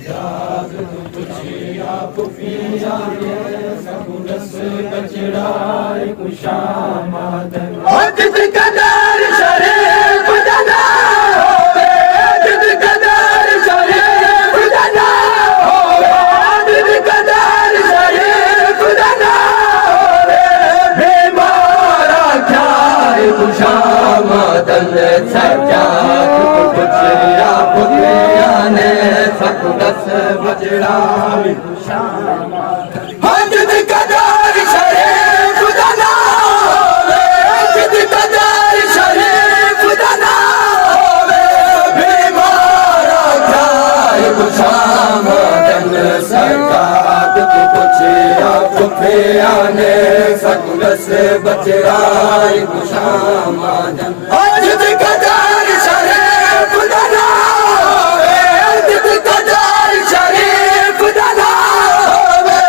सजाद पुछिया पुफिया के सबुरस बचड़ाई कुशामादन जिद कदर शरीफ जना होवे जिद कदर शरीफ जना होवे जिद कदर शरीफ जना होवे बीमारा ख्याल कुशामादन सजाद पुछिया पुफिया ने सबुरस बचड़ाई कुशामादन जिद कदर शरीफ जना होवे जिद कदर शरीफ जना होवे बीमारा ख्याल कुशामादन सजाद पुछिया पुफिया ने सबुरस बचड़ाई कुशामादन जिद कदर शरीफ जना होवे जिद कदर शरीफ जना होवे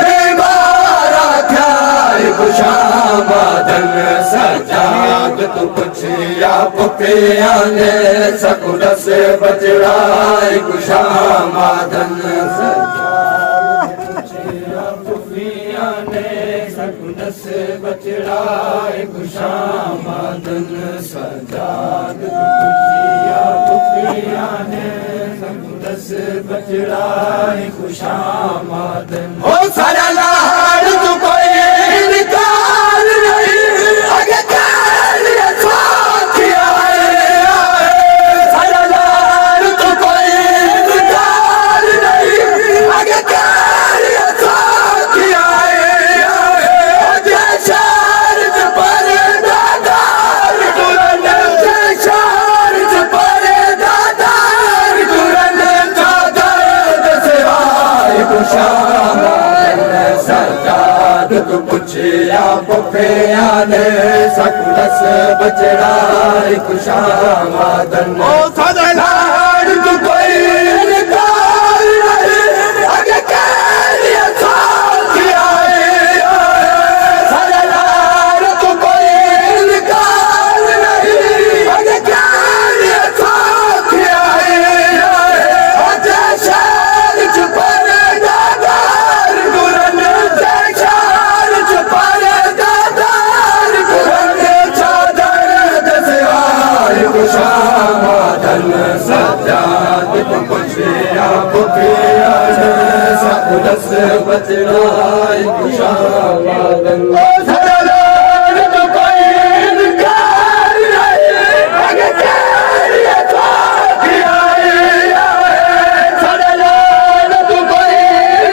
बीमारा ख्याल कुशामादन सजाद पुछिया पुफिया ने सबुरस बचड़ाई कुशामादन पुफिया ने सबुरस बचड़ाई कुशामादन सजाद पुछिया पुफिया ने सबुरस बचड़ाई कुशामादन ओ सारा लाड तू कोई निकाल नहीं आगे चल ये साथिया सारा लाड तू कोई निकाल नहीं आगे चल ये साथिया शहर पर दादार दुल्हन शहर पर दादार दुल्हन चादर सिवाय कुशामादन सजाद पुछिया पुफिया ने सबुरस बचड़ाई कुशामादन ओ सदलार तू कोई निकाल नहीं आगे चल ये साथिया सदलार तू कोई निकाल नहीं आगे चल ये साथिया शहर पर दादार दुल्हन शहर पर दादार दुल्हन चादर सिवाय कुशामादन सजाद पुछिया पुफिया ने सबुरस बचड़ाई कुशामादन सदलार तू कोई निकाल नहीं आगे चल ये साथिया सदलार तू कोई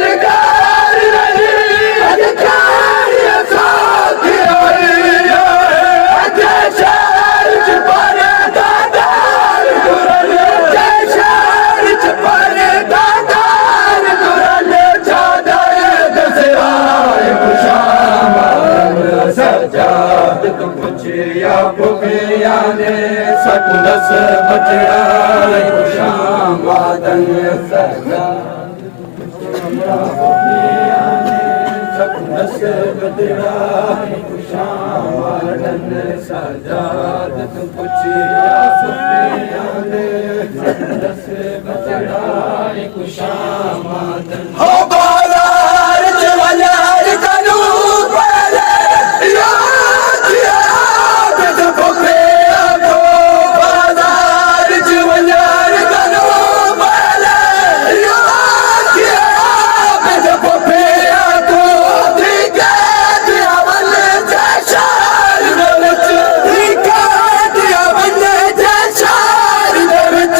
निकाल नहीं आगे चल ये साथिया शहर पर दादार दुल्हन शहर पर दादार दुल्हन चादर सिवाय कुशामादन सजाद पुछिया पुफिया ने सबुरस बचड़ाई कुशामादन सजाद पुछिया पुफिया ने सबुरस बचड़ाई कुशामादन सजाद पुछिया पुफिया ने सबुरस बचड़ाई कुशामादन हो बाजार जवालार करू पहले याद याद पुफिया को बाजार जवालार करू पहले याद याद पुफिया को दिखा दिया मन जैशार दरच दिखा दिया मन जैशार दरच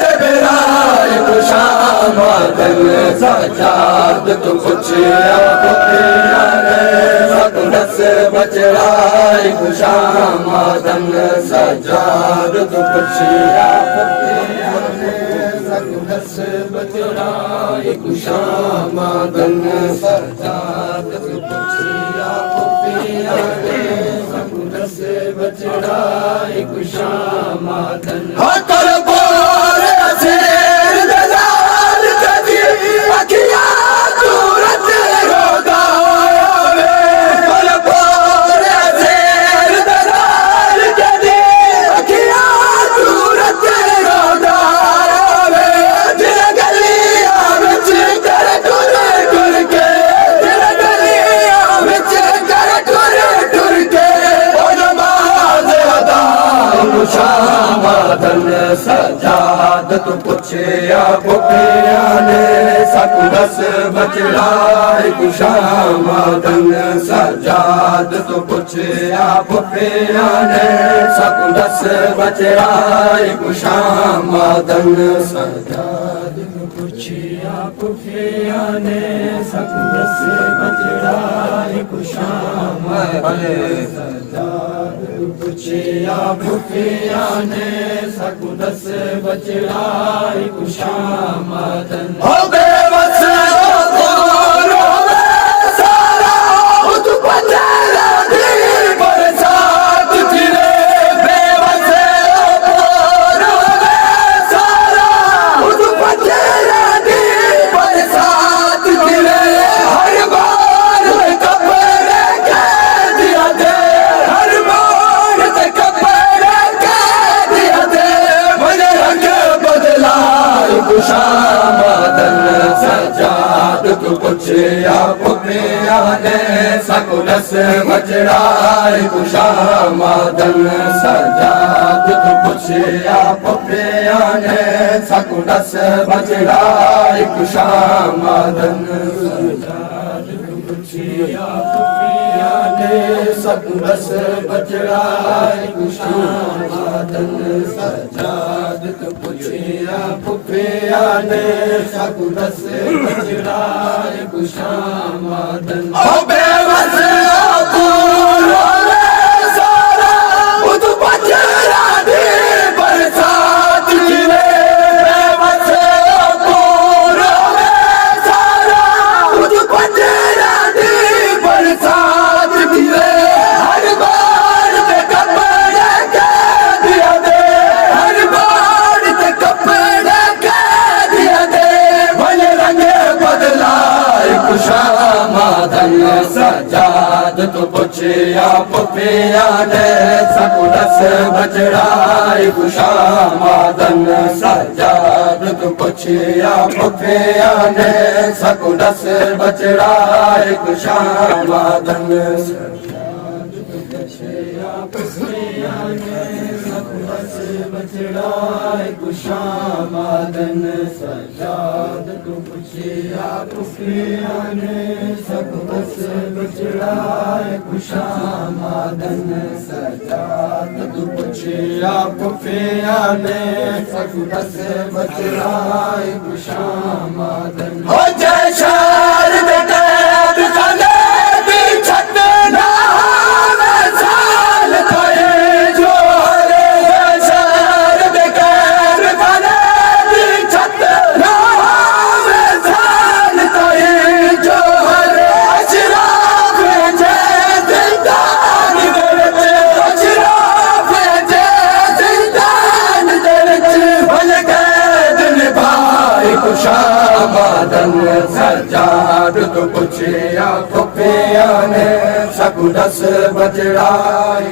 तबराय कुशामादन सजाद पुछिया पुफिया ने सबुरस बचड़ाई कुशामादन सजाद पुछिया पुफिया ने सबुरस बचड़ाई कुशामादन सजाद पुछिया पुफिया ने सबुरस बचड़ाई कुशामादन कर बोर असेर दलाल कदी अखिया दूरत रोदा कर बोर असेर दलाल कदी अखिया दूरत रोदा पुछया पुखिया ने सकू दस बचड़ाई खुशामदन सजाद तो पुछया पुखिया ने सकू दस बचड़ाई खुशामदन सजाद तो पुछया पुखिया ने सकू दस बचड़ाई खुशामदन सजाद तो पुछया पुखिया ने सकू दस बचड़ाई खुशामदन हो बेबस हो रोवे सारा उठ बचड़ा दी बरसात फिरे बेबस हो रोवे सारा उठ बचड़ा दी बरसात फिरे हर बार कपड़े के दिया दे हर बार कपड़े के दिया दे बने रंग बदलाई खुशामदन सजाद तू पुछया पुखिया ने सकू दस बचड़ाई खुशामदन सजाद तू पुछया पुखिया ने सकू दस बचड़ाई खुशामदन सजाद तू पुछया पुखिया ने सकू दस बचड़ाई खुशामदन सजाद तू पुछया पुखिया ने सकू दस बचड़ाई खुशामदन ओ बेबस हो रोवे सारा उठ बचड़ा दी बरसात फिरे बेबस हो रोवे सारा उठ बचड़ा दी बरसात फिरे हर बार ते कपड़े के दिया दे हर बार ते कपड़े के दिया दे भले रंग बदलाई खुशामदन सजाद तू पुछया पुखिया ने सकू दस बचड़ाई खुशामदन सजाद तू पुछया पुखिया ने सकू दस बचड़ाई खुशामदन सजाद तू पुछया पुखिया ने सकू दस बचड़ाई खुशामदन सजाद तू पुछया पुखिया ने सकू दस बचड़ाई खुशामदन सजाद तू पुछया पुखिया ने सकू दस बचड़ाई खुशामदन हो जय शहर दे कैद खाने दी छत ना होवे साल थाए जोहरे जय शहर दे कैद खाने दी छत ना होवे साल थाए जोहरे अशराफ जे जिंदान दे विच अशराफ जे जिंदान दे विच भले कैद निभाई खुशामदन सजाद तू पुछया पुखिया ने सकू दस बचड़ाई